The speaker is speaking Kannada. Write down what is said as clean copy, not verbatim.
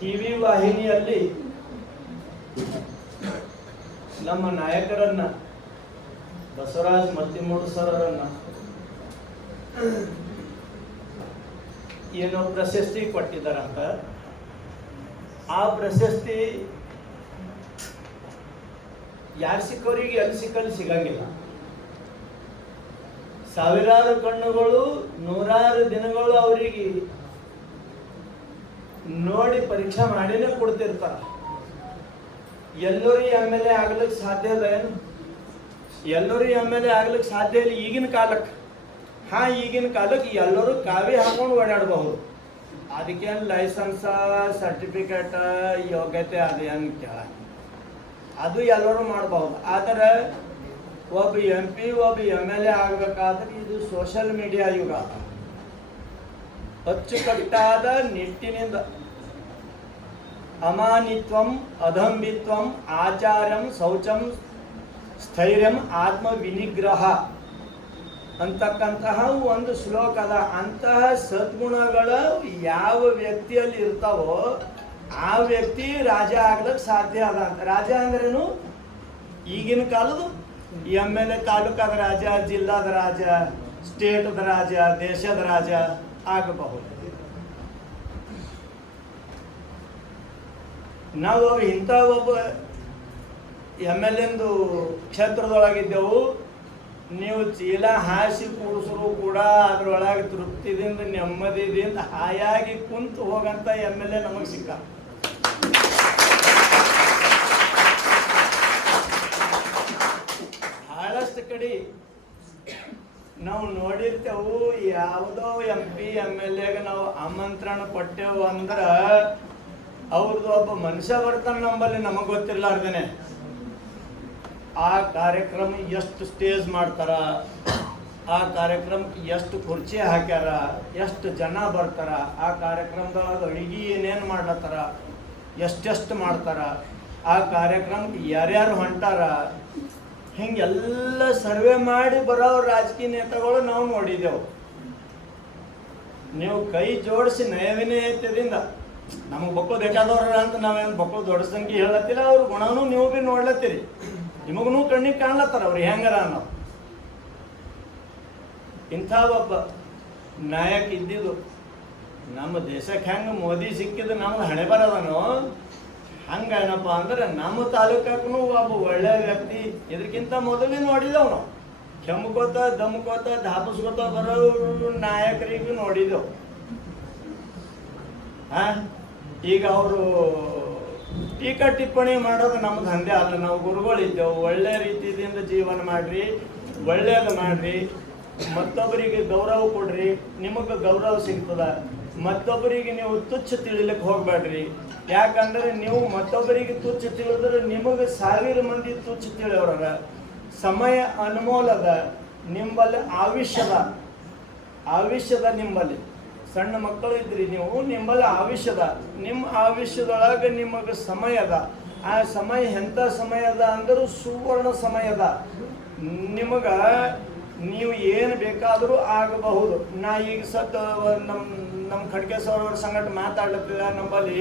ಟಿವಿ ವಾಹಿನಿಯಲ್ಲಿ ನಮ್ಮ ನಾಯಕರನ್ನ ಬಸವರಾಜ್ ಮತ್ತಿಮೂಡು ಸರ್ರನ್ನ ಏನೋ ಪ್ರಶಸ್ತಿ ಕೊಟ್ಟಿದ್ದಾರಂತ. ಆ ಪ್ರಶಸ್ತಿ ಯಾರು ಸಿಕ್ಕವರಿಗೆ ಎಲ್ಲಿ ಸಿಕ್ಕಲ್ಲಿ ಸಿಗಂಗಿಲ್ಲ. ಸಾವಿರಾರು ಕಣ್ಣುಗಳು ನೂರಾರು ದಿನಗಳು ಅವರಿಗೆ ನೋಡಿ ಪರೀಕ್ಷೆ ಮಾಡಿನೇ ಕೊಡ್ತಿರ್ತಾರ. ಎಲ್ಲರೂ MLA ಆಗ್ಲಿಕ್ಕೆ ಸಾಧ್ಯ ಅದ ಏನು? ಎಲ್ಲರೂ MLA ಆಗ್ಲಿಕ್ಕೆ ಸಾಧ್ಯ ಇಲ್ಲ ಈಗಿನ ಕಾಲಕ್ಕೆ. ಈಗಿನ ಕಾಲಕ್ಕೆ ಎಲ್ಲರೂ ಕಾವಿ ಹಾಕೊಂಡು ಓಡಾಡಬಹುದು. ಅದಕ್ಕೇನು ಲೈಸೆನ್ಸ್ ಸರ್ಟಿಫಿಕೇಟ್ ಯೋಗ್ಯತೆ ಅದೇನು ಕೇಳ, ಅದು ಎಲ್ಲರೂ ಮಾಡಬಹುದು. ಆದರೆ ಒಬ್ಬ MP ಒಬ್ಬ MLA ಆಗಬೇಕಾದ್ರೆ ಇದು ಸೋಷಿಯಲ್ ಮೀಡಿಯಾ ಯುಗ. ಅಚ್ಚುಕಟ್ಟಾದ ನಿಟ್ಟಿನಿಂದ ಅಮಾನಿತ್ವಂ ಅಧಂಬಿತ್ವಂ ಆಚಾರ್ಯಂ ಶೌಚಂ ಸ್ಥೈರ್ಯಂ ಆತ್ಮ ವಿನಿಗ್ರಹ ಅಂತಕ್ಕಂತಹ ಒಂದು ಶ್ಲೋಕ ಅದ. ಅಂತಹ ಸದ್ಗುಣಗಳು ಯಾವ ವ್ಯಕ್ತಿಯಲ್ಲಿ ಇರ್ತಾವೋ ಆ ವ್ಯಕ್ತಿ ರಾಜ ಆಗ್ಲಿಕ್ಕೆ ಸಾಧ್ಯ ಅದ ಅಂತ. ರಾಜ ಅಂದ್ರೇನು? ಈಗಿನ ಕಾಲದ MLA ತಾಲೂಕಾದ ರಾಜ, ಜಿಲ್ಲಾದ ರಾಜ, ಸ್ಟೇಟದ ರಾಜ, ದೇಶದ ರಾಜ ಆಗಬಹುದು. ನಾವು ಇಂಥ ಒಬ್ಬ MLA ಕ್ಷೇತ್ರದೊಳಗಿದ್ದೆವು. ನೀವು ಚೀಲ ಹಾಸಿ ಕೂಡಿಸರು ಕೂಡ ಅದರೊಳಗೆ ತೃಪ್ತಿದಿಂದ ನೆಮ್ಮದಿದಿಂದ ಹಾಯಾಗಿ ಕುಂತು ಹೋಗಂತ MLA ನಮಗೆ ಸಿಕ್ಕ. ಬಹಳಷ್ಟು ಕಡೆ ನಾವು ನೋಡಿರ್ತೇವು, ಯಾವುದೋ MP MLAಗೆ ನಾವು ಆಮಂತ್ರಣ ಕೊಟ್ಟೆವು ಅಂದ್ರೆ ಅವ್ರದ್ದು ಒಬ್ಬ ಮನುಷ್ಯ ಬರ್ತಾನೆ ನಂಬಲ್ಲಿ, ನಮಗೆ ಗೊತ್ತಿರ್ಲಾರ್ದೇನೆ. ಆ ಕಾರ್ಯಕ್ರಮ ಎಷ್ಟು ಸ್ಟೇಜ್ ಮಾಡ್ತಾರ, ಆ ಕಾರ್ಯಕ್ರಮಕ್ಕೆ ಎಷ್ಟು ಕುರ್ಚಿ ಹಾಕ್ಯಾರ, ಎಷ್ಟು ಜನ ಬರ್ತಾರ, ಆ ಕಾರ್ಯಕ್ರಮದೊಳಗೆ ಅಡಿಗೆ ಏನೇನು ಮಾಡ್ಲತ್ತಾರ, ಎಷ್ಟೆಷ್ಟು ಮಾಡ್ತಾರ, ಆ ಕಾರ್ಯಕ್ರಮಕ್ಕೆ ಯಾರ್ಯಾರು ಹೊಂಟಾರ, ಹಿಂಗೆಲ್ಲ ಸರ್ವೆ ಮಾಡಿ ಬರೋ ರಾಜಕೀಯ ನೇತಾಗಳು ನಾವು ನೋಡಿದೆವು. ನೀವು ಕೈ ಜೋಡಿಸಿ ನಯವಿನಯತೆಯಿಂದ ನಮಗೆ ಬಕ್ಕಳು ಬೇಕಾದವ್ರ ಅಂತ ನಾವೇನು ಬಕ್ಕಳು ದೊಡ್ಡ ಸಂಖ್ಯೆ ಹೇಳತ್ತಿಲ್ಲ. ಅವ್ರ ಗುಣನೂ ನೀವು ಭೀ ನೋಡ್ಲತ್ತೀರಿ, ನಿಮಗೂ ಕಣ್ಣಿಗೆ ಕಾಣ್ಲತ್ತಾರ ಅವ್ರು ಹೆಂಗಾರ ಅನ್ನೋ. ಇಂಥ ಒಬ್ಬ ನಾಯಕ ಇದ್ದಿದ್ದು ನಮ್ಮ ದೇಶಕ್ಕೆ ಹೆಂಗೆ ಮೋದಿ ಸಿಕ್ಕಿದ್ದು ನಮ್ಗೆ ಹಣೆ ಬರೋದನೋ ಹಂಗೆ ಏನಪ್ಪ ಅಂದ್ರೆ ನಮ್ಮ ತಾಲೂಕಕ್ಕೂ ಒಬ್ಬ ಒಳ್ಳೆ ವ್ಯಕ್ತಿ ಇದಕ್ಕಿಂತ ಮೊದಲೇ ನೋಡಿದೆವು ನಾವು. ಕೆಮ್ಕೋತ ದಮ್ಕೋತ ಧಾಪಿಸ್ಕೋತ ಬರೋ ನಾಯಕರಿಗೂ ನೋಡಿದೆವು. ಈಗ ಅವರು ಟೀಕಾ ಟಿಪ್ಪಣಿ ಮಾಡೋದು ನಮ್ಮ ದಂಧೆ ಅಲ್ಲ. ನಾವು ಗುರುಗಳಿದ್ದೆವು. ಒಳ್ಳೆ ರೀತಿಯಿಂದ ಜೀವನ ಮಾಡ್ರಿ, ಒಳ್ಳೇದು ಮಾಡ್ರಿ, ಮತ್ತೊಬ್ಬರಿಗೆ ಗೌರವ ಕೊಡ್ರಿ, ನಿಮಗೆ ಗೌರವ ಸಿಗ್ತದ. ಮತ್ತೊಬ್ಬರಿಗೆ ನೀವು ತುಚ್ಛ ತಿಳಿಲಿಕ್ಕೆ ಹೋಗ್ಬೇಡ್ರಿ. ಯಾಕಂದ್ರೆ ನೀವು ಮತ್ತೊಬ್ಬರಿಗೆ ತುಚ್ಛ ತಿಳಿದ್ರೆ ನಿಮಗೆ 1000 ಮಂದಿ ತುಚ್ಛ ತಿಳಿಯೋರ. ಸಮಯ ಅನ್ಮೋಲದ, ನಿಂಬಲ್ಲಿ ಆವಿಷ್ಯದ ನಿಂಬಲ್ಲಿ ಸಣ್ಣ ಮಕ್ಕಳು ಇದ್ರಿ ನೀವು, ನಿಂಬಲ್ಲಿ ಆವಿಷ್ಯದ, ನಿಮ್ಮ ಆವಿಷ್ಯದೊಳಗೆ ನಿಮಗೆ ಸಮಯದ. ಆ ಸಮಯ ಎಂಥ ಸಮಯದ ಅಂದ್ರೆ ಸುವರ್ಣ ಸಮಯದ. ನಿಮಗೆ ನೀವು ಏನು ಬೇಕಾದರೂ ಆಗಬಹುದು. ನಾ ಈಗ ನಮ್ಮ ಖಡ್ಗೆ ಸರ್ ಅವ್ರ ಸಂಗಟ ಮಾತಾಡ್ಲತ್ತಿದ. ನಮ್ಮಲ್ಲಿ